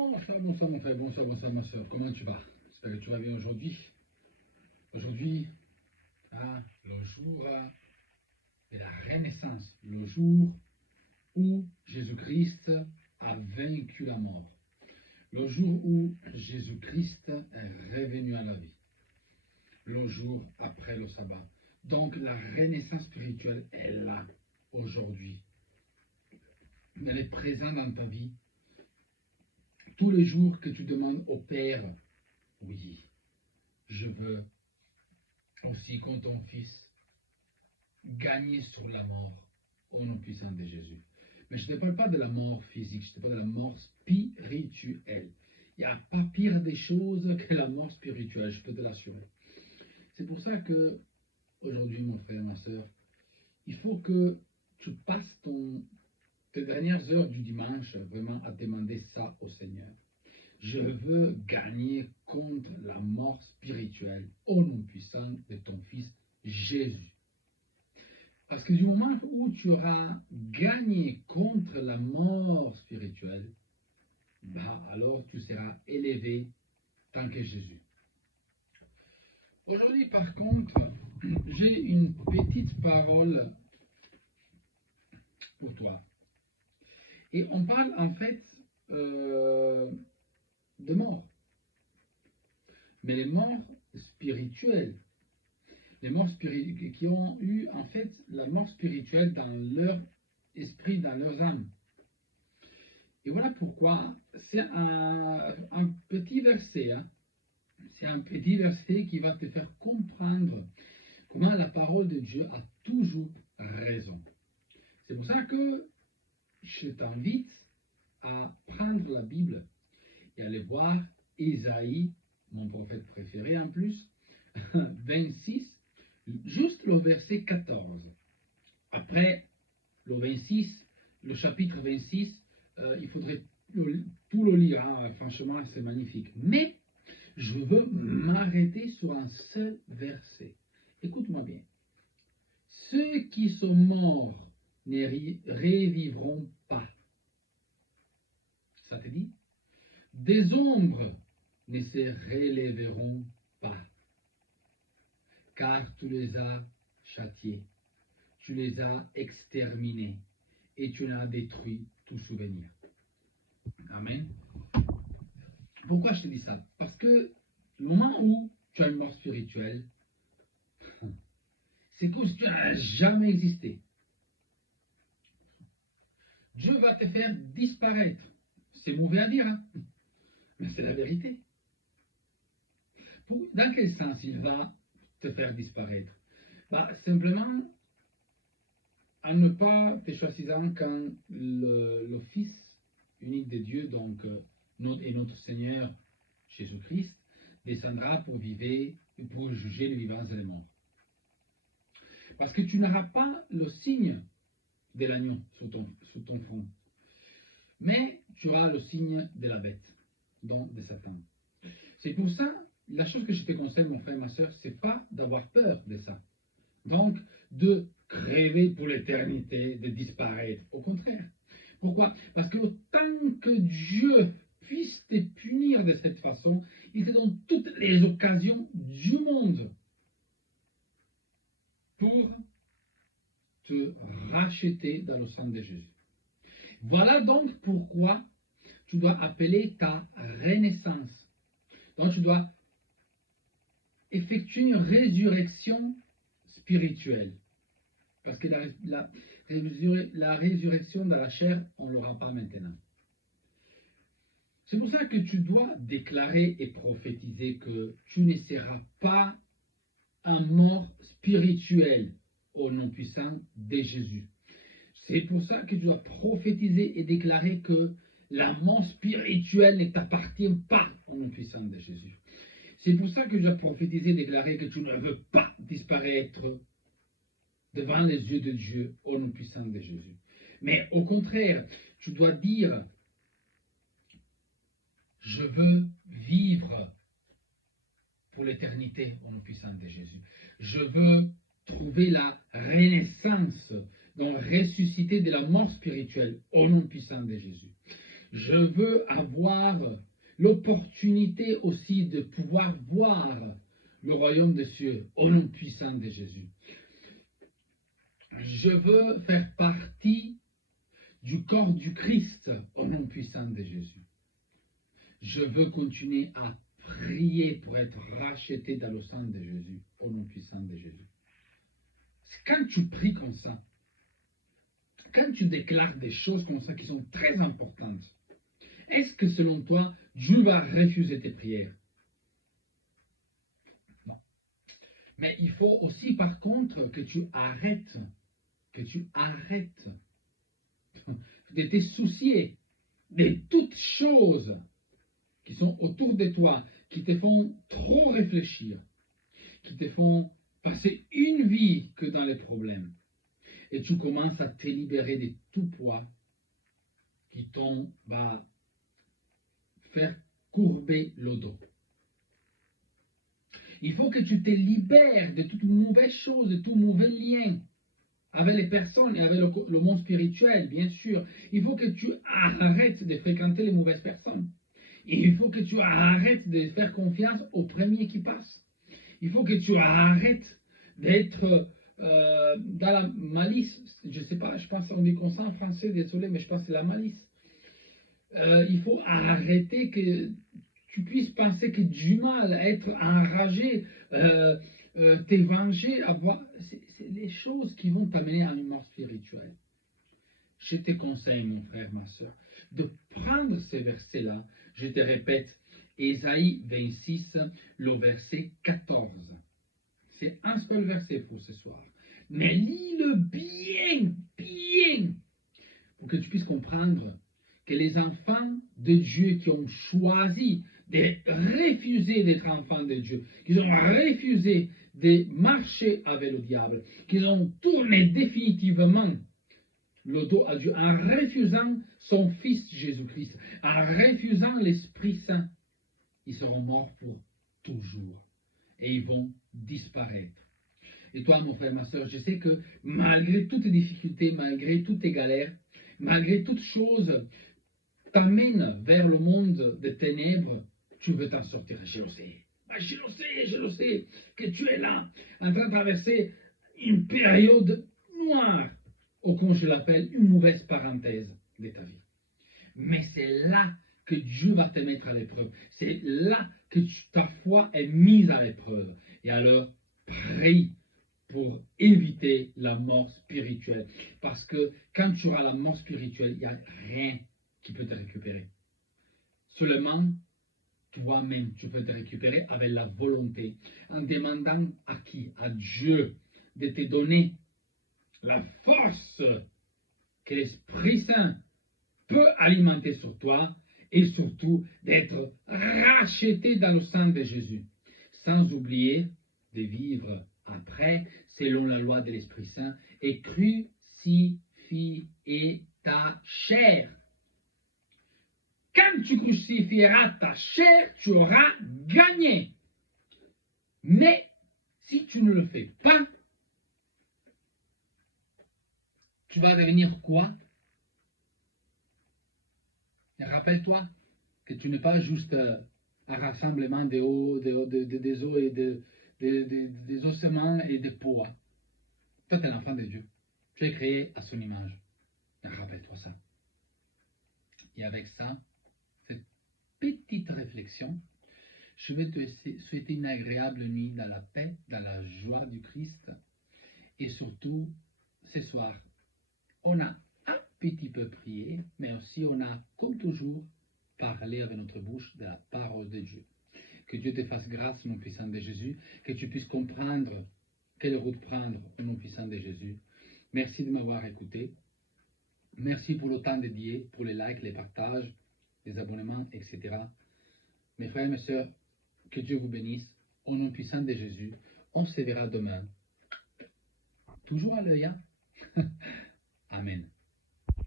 Bonsoir mon frère, bonsoir ma soeur. Comment tu vas? J'espère que tu vas bien aujourd'hui. Aujourd'hui, le jour de la renaissance, le jour où Jésus-Christ a vaincu la mort, le jour où Jésus-Christ est revenu à la vie, le jour après le sabbat. Donc la renaissance spirituelle est là aujourd'hui. Elle est présente dans ta vie. Tous les jours que tu demandes au Père, oui, je veux aussi, comme ton Fils, gagner sur la mort au nom puissant de Jésus. Mais je ne te parle pas de la mort physique, je te parle de la mort spirituelle. Il n'y a pas pire des choses que la mort spirituelle, je peux te l'assurer. C'est pour ça que, aujourd'hui, mon frère, ma soeur, il faut que tu passes tes dernières heures du dimanche vraiment à demander ça au Seigneur. Je veux gagner contre la mort spirituelle au nom puissant de ton Fils Jésus. Parce que du moment où tu auras gagné contre la mort spirituelle, alors tu seras élevé tant que Jésus. Aujourd'hui, par contre, j'ai une petite parole pour toi. Et on parle en fait de mort. Mais les morts spirituelles, les morts qui ont eu en fait la mort spirituelle dans leur esprit, dans leurs âmes. Et voilà pourquoi c'est un petit verset, c'est un petit verset qui va te faire comprendre comment la parole de Dieu a toujours raison. C'est pour ça que je t'invite à prendre la Bible et aller voir Isaïe, mon prophète préféré en plus, 26, juste le verset 14. Après le 26, le chapitre 26, il faudrait tout le lire, franchement c'est magnifique. Mais je veux m'arrêter sur un seul verset. Écoute-moi bien. Ceux qui sont morts ne revivront pas. Ça te dit? Des ombres ne se relèveront pas, car tu les as châtiés, tu les as exterminés et tu en as détruit tout souvenir. Amen. Pourquoi je te dis ça? Parce que le moment où tu as une mort spirituelle, c'est comme si tu n'as jamais existé. Dieu va te faire disparaître. C'est mauvais à dire, mais c'est la vérité. Dans quel sens il va te faire disparaître? Simplement en ne pas te choisissant quand le Fils unique de Dieu, donc notre Seigneur Jésus-Christ, descendra pour juger les vivants et les morts. Parce que tu n'auras pas le signe de l'agneau sur ton front, mais tu auras le signe de la bête, donc de Satan. C'est pour ça, la chose que je te conseille, mon frère, ma soeur, c'est pas d'avoir peur de ça. Donc, de crever pour l'éternité, de disparaître. Au contraire. Pourquoi? Parce que tant que Dieu puisse te punir de cette façon, il te donne toutes les occasions du monde pour te racheter dans le sang de Jésus. Voilà donc pourquoi tu dois appeler ta renaissance. Donc tu dois effectuer une résurrection spirituelle. Parce que la résurrection de la chair, on ne l'aura pas maintenant. C'est pour ça que tu dois déclarer et prophétiser que tu ne seras pas un mort spirituel au nom puissant de Jésus. C'est pour ça que tu dois prophétiser et déclarer que la mort spirituelle ne t'appartient pas au nom puissant de Jésus. C'est pour ça que tu dois prophétiser et déclarer que tu ne veux pas disparaître devant les yeux de Dieu au nom puissant de Jésus. Mais au contraire, tu dois dire, je veux vivre pour l'éternité au nom puissant de Jésus. Je veux trouver la renaissance, donc ressusciter de la mort spirituelle au nom puissant de Jésus. Je veux avoir l'opportunité aussi de pouvoir voir le royaume des cieux au nom puissant de Jésus. Je veux faire partie du corps du Christ au nom puissant de Jésus. Je veux continuer à prier pour être racheté dans le sang de Jésus au nom puissant de Jésus. Quand tu pries comme ça, quand tu déclares des choses comme ça qui sont très importantes, est-ce que selon toi, Dieu va refuser tes prières? Non. Mais il faut aussi par contre que tu arrêtes de te soucier de toutes choses qui sont autour de toi, qui te font trop réfléchir, qui te font passer une vie que dans les problèmes. Et tu commences à te libérer de tout poids qui va faire courber le dos. Il faut que tu te libères de toute mauvaise chose, de tout mauvais lien avec les personnes et avec le monde spirituel, bien sûr. Il faut que tu arrêtes de fréquenter les mauvaises personnes. Et il faut que tu arrêtes de faire confiance au premier qui passe. Il faut que tu arrêtes d'être dans la malice. Je ne sais pas, je pense qu'on dit comme ça en français, désolé, mais je pense que c'est la malice. Il faut arrêter que tu puisses penser que du mal, être enragé, te venger, c'est les choses qui vont t'amener à une mort spirituelle. Je te conseille, mon frère, ma soeur, de prendre ces versets-là. Je te répète, Ésaïe 26, le verset 14. C'est un seul verset pour ce soir. Mais lis-le bien, bien, pour que tu puisses comprendre que les enfants de Dieu qui ont choisi de refuser d'être enfants de Dieu, qui ont refusé de marcher avec le diable, qui ont tourné définitivement le dos à Dieu en refusant son Fils Jésus-Christ, en refusant l'Esprit Saint, ils seront morts pour toujours et ils vont disparaître. Et toi, mon frère, ma soeur, je sais que malgré toutes tes difficultés, malgré toutes tes galères, malgré toutes choses t'amènent vers le monde des ténèbres, tu veux t'en sortir. Je le sais, que tu es là, en train de traverser une période noire, ou comme je l'appelle, une mauvaise parenthèse de ta vie. Mais c'est là que Dieu va te mettre à l'épreuve. C'est là que ta foi est mise à l'épreuve. Et alors, prie pour éviter la mort spirituelle. Parce que quand tu auras la mort spirituelle, il n'y a rien qui peut te récupérer. Seulement, toi-même, tu peux te récupérer avec la volonté, en demandant à qui? À Dieu de te donner la force que l'Esprit Saint peut alimenter sur toi et surtout d'être racheté dans le sang de Jésus. Sans oublier de vivre après, selon la loi de l'Esprit Saint, et crucifier ta chair. Quand tu crucifieras ta chair, tu auras gagné. Mais si tu ne le fais pas, tu vas devenir quoi? Rappelle-toi que tu n'es pas juste un rassemblement des os et des ossements et des peaux. Toi, tu es l'enfant de Dieu. Tu es créé à son image. Rappelle-toi ça. Et avec ça, cette petite réflexion, je vais te souhaiter une agréable nuit dans la paix, dans la joie du Christ. Et surtout, ce soir, on a un petit peu prié, mais aussi on a, comme toujours, parlé avec notre bouche de la parole de Dieu. Que Dieu te fasse grâce, mon puissant de Jésus, que tu puisses comprendre quelle route prendre, mon puissant de Jésus. Merci de m'avoir écouté. Merci pour le temps dédié, pour les likes, les partages, les abonnements, etc. Mes frères et mes sœurs, que Dieu vous bénisse. Au nom puissant de Jésus, on se verra demain. Toujours à l'œil, hein? Amen.